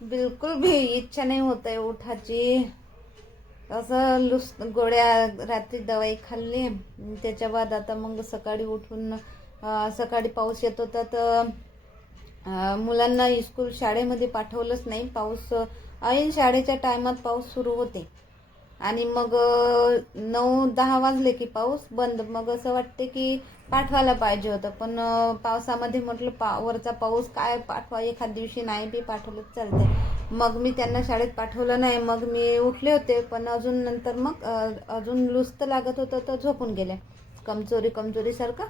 बिलकुल भी इच्छा नाही होत आहे उठाची. असं लुस गोळ्या रात्री दवाई खाल्ली. त्याच्या बाद आता मग सकाळी उठून सकाळी पाऊस येत होता तर मुलांना स्कूल शाळेमध्ये पाठवलंच नाही. पाऊस ऐन शाळेच्या टायमात पाऊस सुरू होते. आणि मग नऊ दहा वाजले की पाऊस बंद. मग असं वाटते की पाठवायला पाहिजे होतं. पण पावसामध्ये म्हटलं पा वरचा पाऊस काय पाठवा एखाद दिवशी नाही बी पाठवलं चालते मग मी त्यांना शाळेत पाठवलं नाही. मग मी उठले होते पण अजून नंतर मग अजून लुस्त लागत होतं तर झोपून गेले. कमजोरी कमजोरीसारखं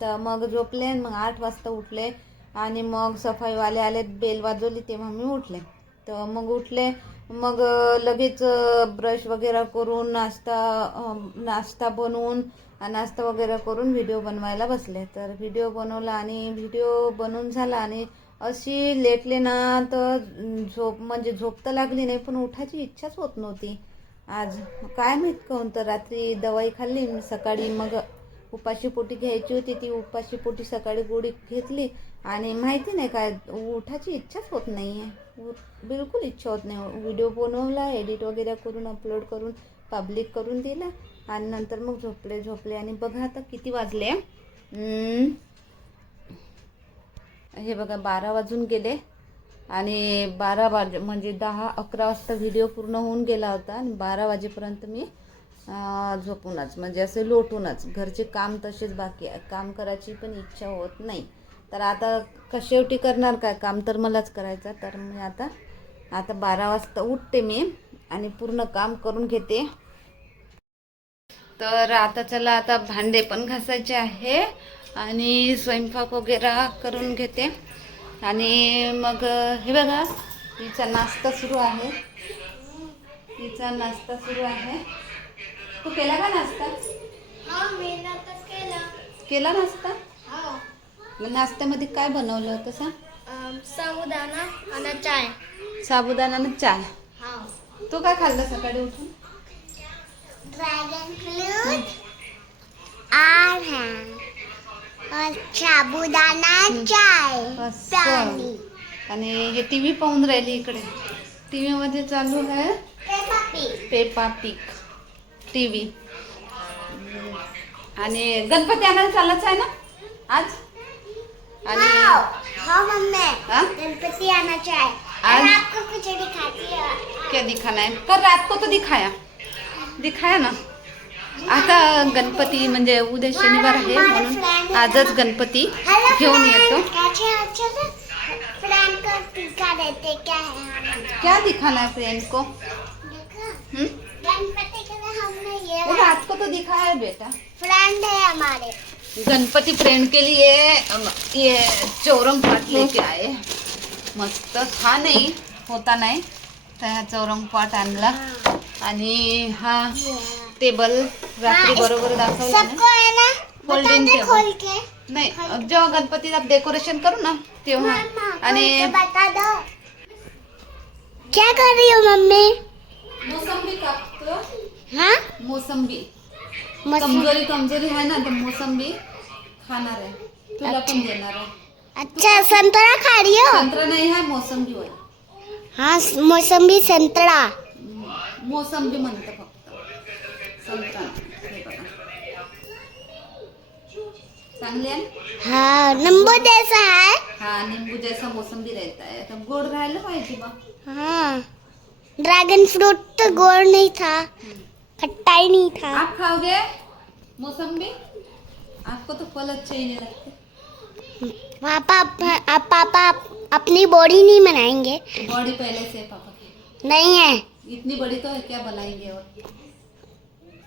तर मग झोपले आणि मग आठ वाजता उठले. आणि मग सफाईवाले आले बेल वाजवली तेव्हा मी उठले. तर मग उठले. मग लगेच ब्रश वगैरे करून नाश्ता नाश्ता बनवून नाश्ता वगैरे करून व्हिडिओ बनवायला बसले. तर व्हिडिओ बनवला आणि व्हिडिओ बनवून झाला आणि अशी लेटले ना तर झोप म्हणजे झोप तर लागली नाही पण उठायची इच्छाच होत नव्हती. आज काय माहीत काहून तर रात्री दवाई खाल्ली सकाळी मग उपाशी पोटी घ्यायची होती ती उपाशी पोटी सकाळी गोळी घेतली आणि माहिती नाही काय उठाची इच्छाच होत नाही आहे बिलकुल इच्छा होत नाही. व्हिडिओ बनवला एडिट वगैरे करून अपलोड करून पब्लिक करून दिला आणि नंतर मग झोपले झोपले. आणि बघा आता किती वाजले. हे बघा बारा वाजून गेले. आणि बारा वाज म्हणजे दहा अकरा वाजता व्हिडिओ पूर्ण होऊन गेला होता. आणि बारा वाजेपर्यंत मी झोपूनच म्हणजे असे लोटूनच. घरचे काम तसेच बाकी आहे. काम करायची पण इच्छा होत नाही. तर आता कशेवटी करणार काय? काम तर मलाच करायचं. तर मी आता आता बारा वाजता उठते मी आणि पूर्ण काम करून घेते. तर आता चला आता भांडे पण घासायचे आहे आणि स्वयंपाक वगैरे करून घेते. आणि मग हे बघा तिचा नाश्ता सुरू आहे. तिचा नाश्ता सुरू आहे. तू केला का नाश्ता? केला. नाश्ता? मग नाश्त्यामध्ये काय बनवलं होतं सांग? साबुदाणा आणि चाय. साबुदाणा चाय. हा. तू काय खाल्लं सकाळी उठून? ड्रॅगन फ्रूट आणि साबुदाणा चाय आणि हे टी व्ही पाहून राहिली इकडे. टी व्हीमध्ये चालू आहे पेपा पिक. टी व्ही आणि गणपती आणायला चाललाच आहे ना? आज? आणि हाँ मम्मी? गणपति आना आज- आपको है क्या दिखाना है? कल रात को तो दिखाया. दिखाया ना? आता गणपती म्हणजे उद्या शनिवार आहे म्हणून आजच गणपती घेऊन येतो. क्या दिखाना है फ्रेंड को? गणपति हमने ये वो रात को तो दिखाया है बेटा। फ्रेंड है हमारे। गणपती फ्रेंड के लिए ये चौरंग पाट लेके आए मस्त। हा नाही होता नाही। तर हा चौरंग पाट आणला। आणि हा टेबल रात्री बरोबर दाखवला सबको है ना. खोल के। नाही जेव्हा गणपतीला डेकोरेशन करू ना तेव्हा। आणि खोल के बता दो। क्या कर रही हो मम्मी? मोसंबी कापतो हाँ? मोसंबी. कमज़ोरी कमज़ोरी आहे ना तर मोसंबी खाणार आहे. तुला पण देणार आहे. अच्छा संतरा खा रही हो. संत्रा नाही आहे मोसंबी होय. हाँ संतरा. मोसंबी म्हणतं फक्त. संत्रा. हे बघा. चांगले आहे हाँ नींबू जैसा है. हा नींबू जैसा मोसंबी रहता है. तर गोड राहायला पाहिजे बा. हाँ. ड्रैगन फ्रूट तो गोड़ नहीं था. खट्टा ही नहीं था। आप खाओगे? मौसम्बी आपको तो फल अच्छे ही नहीं लगते। पापा आप पापा अप- अपनी बॉडी नहीं बनाएँगे। बॉडी पहले से पापा की। नहीं है। इतनी बड़ी तो है क्या बनाएँगे और?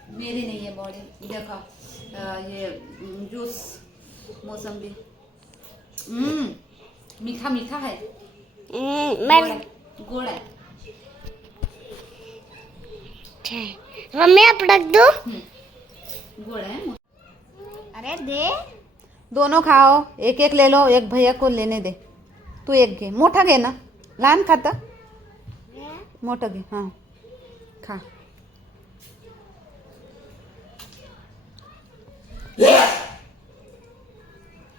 मेरी नहीं है बॉडी। देखो अ, ये जूस मौसम्बी हम्म मीठा मीठा है। मैं गोड़ है। मम्मी आप रख दो. है अरे दे. दोनों खाओ. एक एक ले लो एक भैया को लेने दे. तू एक घे. मोठा घे ना. लहान खाता मोठं घे. हां. खा.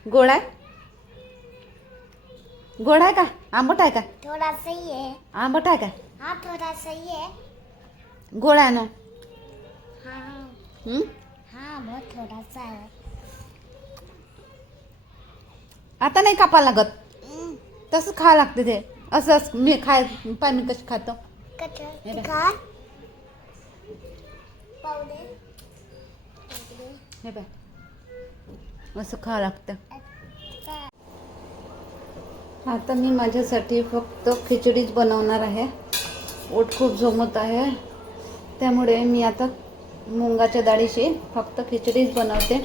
गोड आहे? गोड आहे का? आंबट आहे का? थोड़ा सही है आंबट आहे का? हाँ थोड़ा सही है गोड आहे ना? हाँ हाँ बहुत थोड़ा सा है आता नाही कापा लागत. हम्म, तसंच खावं लागते ते. असंच मी खाय पाय मी कशी खातो? कटर ये हे बाय असं खावं लागतं. आता मी माझ्यासाठी फक्त खिचडीच बनवणार आहे. ओट खूप जमत आहे. त्यामुळे मी आता मुंगाच्या डाळीची फक्त खिचडीच बनवते.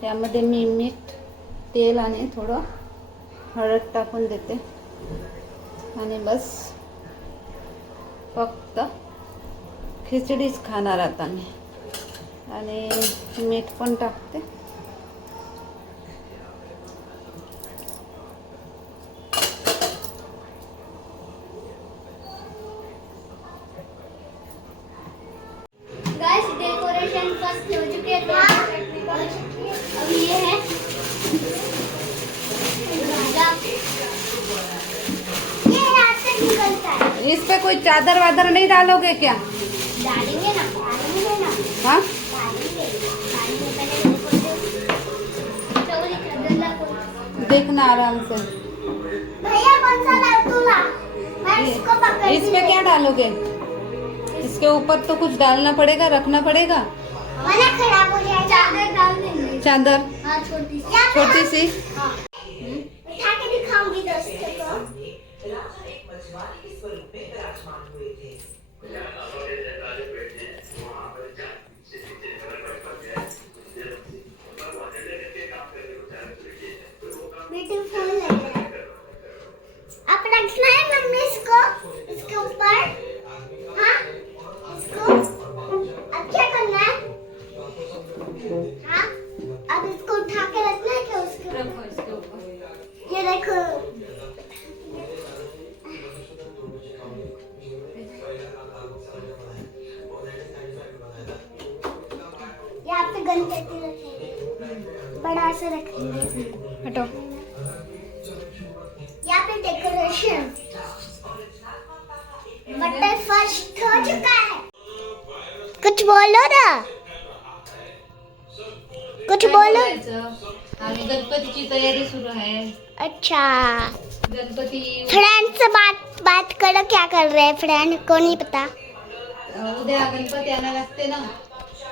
त्यामध्ये मी मीठ तेल आणि थोडं हळद टाकून देते. आणि बस. फक्त खिचडीच खाणार आता मी आणि मीठ पण टाकते. इस पे कोई चादर वादर नहीं डालोगे क्या? डालेंगे ना डालेंगे ना। हाँ? देखना आराम से। भैया कौन सा ला तू ला? मैं इसको पकड़ इस पे क्या डालोगे? इसके ऊपर तो कुछ डालना पड़ेगा रखना पड़ेगा? वरना खराब हो जाएगा चादर डाल देंगे। चादर? हाँ छोटी सी। छोटी सी? बड़ा सा रखेंगे हटो यहाँ पे डेकोरेशन बटर फर्स्ट हो चुका है कुछ बोलो ना कुछ बोलो आणि गणपतीची तयारी सुरू आहे अच्छा गणपती फ्रेंड से बात बात करो क्या कर रहे हैं फ्रेंड को नहीं पता उद्या गणपती आणायला लागते ना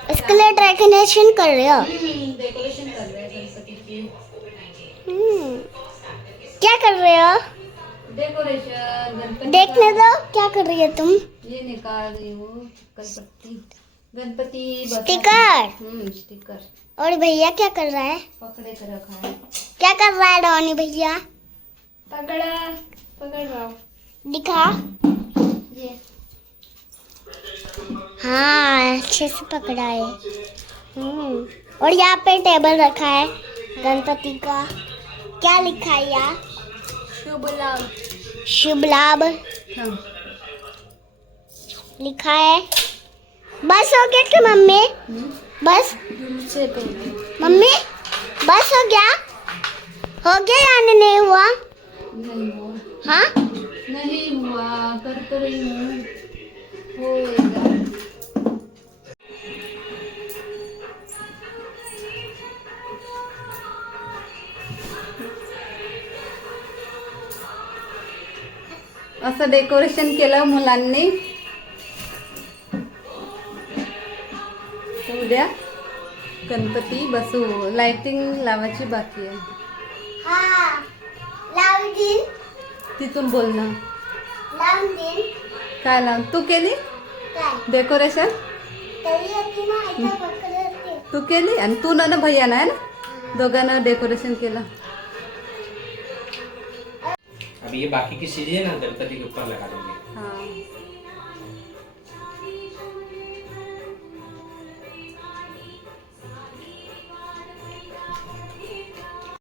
इसके लिए डेकोरेशन कर रहे हो? डेकोरेशन कर रहे हैं? हम्म, क्या कर रहे हो? डेकोरेशन देखने दो क्या कर रही हो तुम? ये निकाल रही हूँ गणपति गणपति स्टिकर? हम्म स्टिकर। और भैया क्या कर रहा है? पकड़े कर रखा है। क्या कर रहा है डॉनी भैया? पकड़ा पकड़ रहा हूँ दिखा। ये। हाँ अच्छे से पकड़ा है। हम्म, और यहाँ पे टेबल रखा है गणपति का। क्या लिखा है यहाँ? शुभ लाभ। शुभ लाभ। हाँ। लिखा है बस हो गया क्या मम्मी? हम्म, बस? मम्मी बस हो गया? हो गया या नहीं हुआ? नहीं हुआ। हाँ? नहीं हुआ कर तो रही हूँ। होएगा असं डेकोरेशन केलं मुलांनी. उद्या गणपती बसू. लाइटिंग लावायची बाकी आहे. हाँ. तिथून बोलणं लाउडीन काय लावून तू केली? डेकोरेशन ना तू केली? आणि तू ना भैया ना? दोघांना डेकोरेशन केलं. अभी ये बाकी की सीरीज है ना गणपति के ऊपर लगा देंगे हाँ.